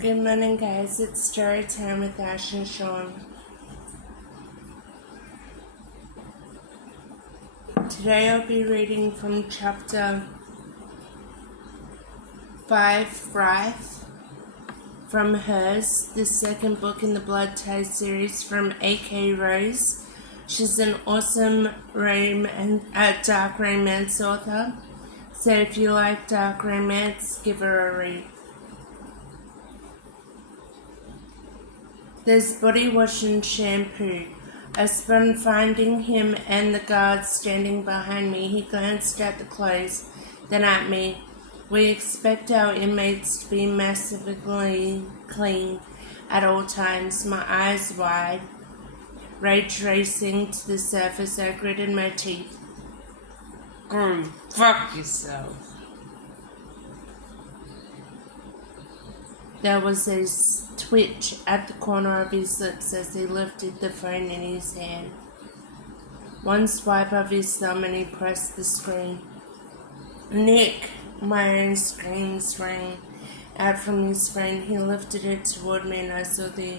Good morning, guys. It's story time with Ash and Sean. Today I'll be reading from chapter 5, Wrath, from Hers, the second book in the Blood Ties series from A.K. Rose. She's an awesome dark romance author, so if you like dark romance, give her a read. There's body wash and shampoo. I spun finding him and the guard standing behind me. He glanced at the clothes, then at me. We expect our inmates to be massively clean at all times. My eyes wide, rage racing to the surface. I gritted my teeth. Go fuck yourself. There was a twitch at the corner of his lips as he lifted the phone in his hand. One swipe of his thumb and he pressed the screen. Nick! My own screams rang out from his phone. He lifted it toward me and I saw the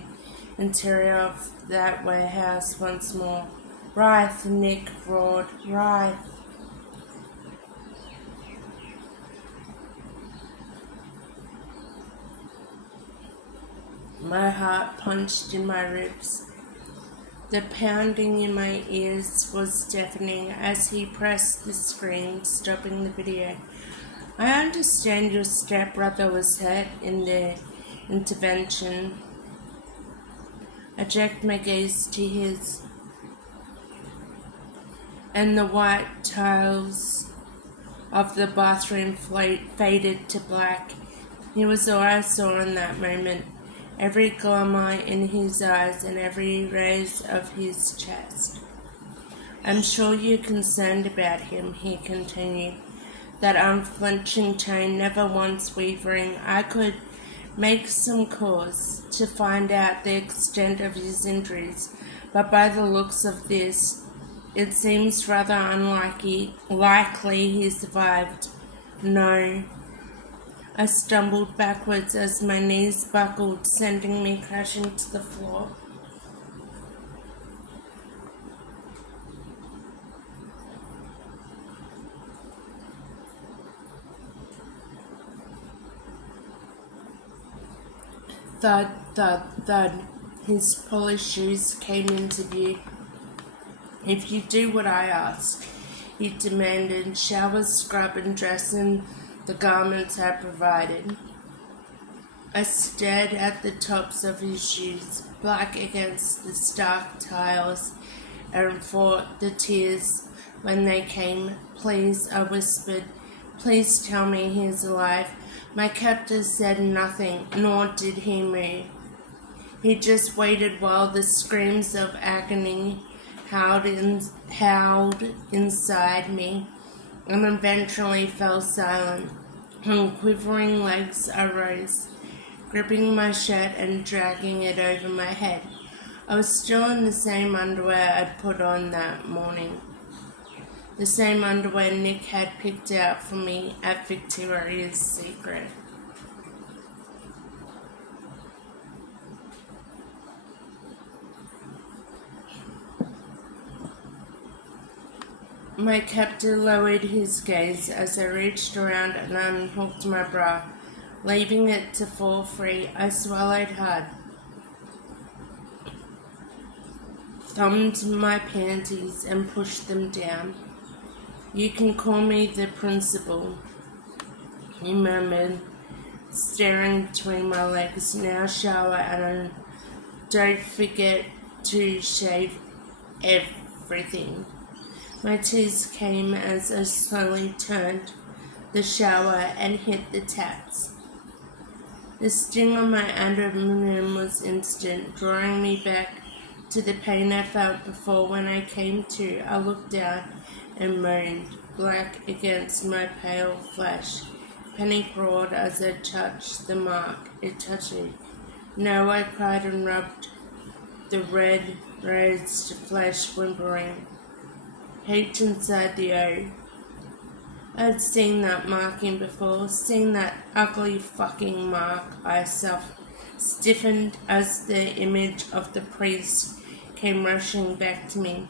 interior of that warehouse once more. Wrath! Nick roared. Wrath! My heart punched in my ribs. The pounding in my ears was deafening as he pressed the screen, stopping the video. I understand your stepbrother was hurt in the intervention. I jerked my gaze to his, and the white tiles of the bathroom faded to black. It was all I saw in that moment. Every glimmer in his eyes and every raise of his chest. I'm sure you're concerned about him, he continued, that unflinching tone never once wavering. I could make some calls to find out the extent of his injuries, but by the looks of this, it seems rather likely he survived. No. I stumbled backwards as my knees buckled, sending me crashing to the floor. Thud, thud, thud. His polished shoes came into view. If you do what I ask, he demanded, shower, scrub, and dress in the garments I provided. I stared at the tops of his shoes, black against the stark tiles, and fought the tears when they came. Please, I whispered, please tell me he's alive. My captor said nothing, nor did he move. He just waited while the screams of agony howled inside me, and eventually fell silent. On quivering legs I rose, gripping my shirt and dragging it over my head. I was still in the same underwear I'd put on that morning. The same underwear Nick had picked out for me at Victoria's Secret. My captor lowered his gaze as I reached around and unhooked my bra. Leaving it to fall free, I swallowed hard, thumbed my panties and pushed them down. You can call me the principal, he murmured, staring between my legs. Now shower and don't forget to shave everything. My tears came as I slowly turned the shower and hit the taps. The sting on my abdomen was instant, drawing me back to the pain I felt before. When I came to, I looked down and moaned, black against my pale flesh. Panic roared as I touched the mark. It touched me. No, I cried and rubbed the red, raised flesh, whimpering. Hate inside the O. I'd seen that marking before, seen that ugly fucking mark I stiffened as the image of the priest came rushing back to me.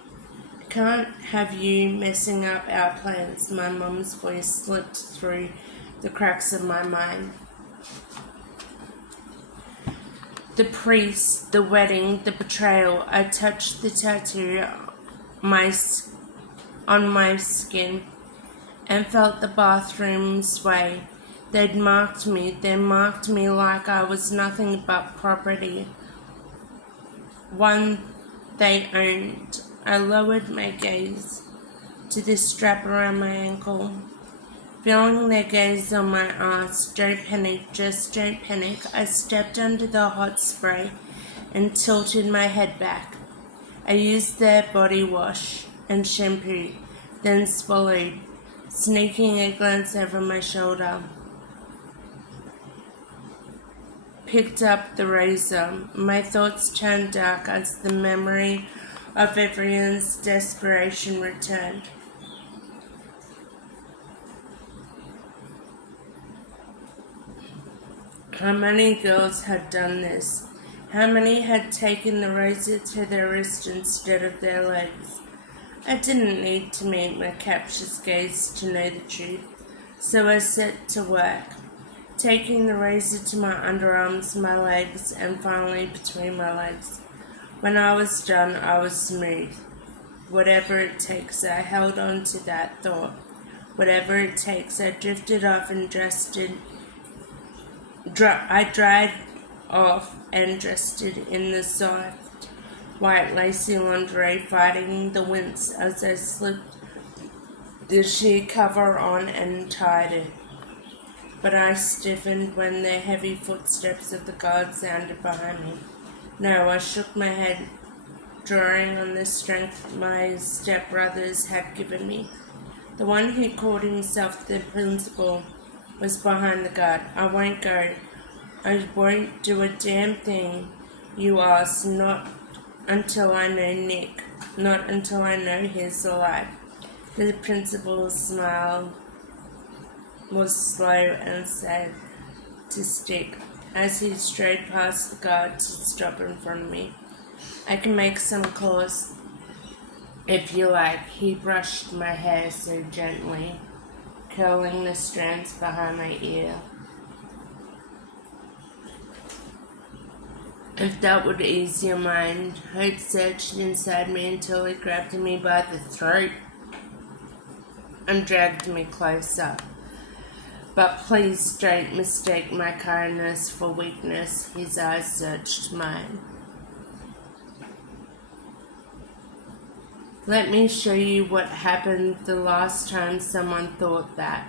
I can't have you messing up our plans. My mum's voice slipped through the cracks of my mind. The priest, the wedding, the betrayal. I touched the tattoo on my skin and felt the bathroom sway. They marked me like I was nothing but property, one they owned. I lowered my gaze to the strap around my ankle, feeling their gaze on my ass. Don't panic, just don't panic. I stepped under the hot spray and tilted my head back. I used their body wash and shampoo, then swallowed, sneaking a glance over my shoulder. Picked up the razor. My thoughts turned dark as the memory of everyone's desperation returned. How many girls had done this? How many had taken the razor to their wrist instead of their legs? I didn't need to meet my captious gaze to know the truth, so I set to work, taking the razor to my underarms, my legs, and finally between my legs. When I was done, I was smooth. Whatever it takes, I held on to that thought. Whatever it takes, I drifted off and I dried off and dressed it in the soft, white lacy lingerie, fighting the winds as I slipped the sheer cover on and tied it. But I stiffened when the heavy footsteps of the guard sounded behind me. No, I shook my head, drawing on the strength my stepbrothers had given me. The one who called himself the principal was behind the guard. I won't go. I won't do a damn thing you ask, not until I know Nick, not until I know he's alive. The principal's smile was slow and sad to stick as he strode past the guard to stop in front of me. I can make some calls if you like. He brushed my hair so gently, curling the strands behind my ear. If that would ease your mind. Hope searched inside me until he grabbed me by the throat and dragged me closer. But please don't mistake my kindness for weakness. His eyes searched mine. Let me show you what happened the last time someone thought that.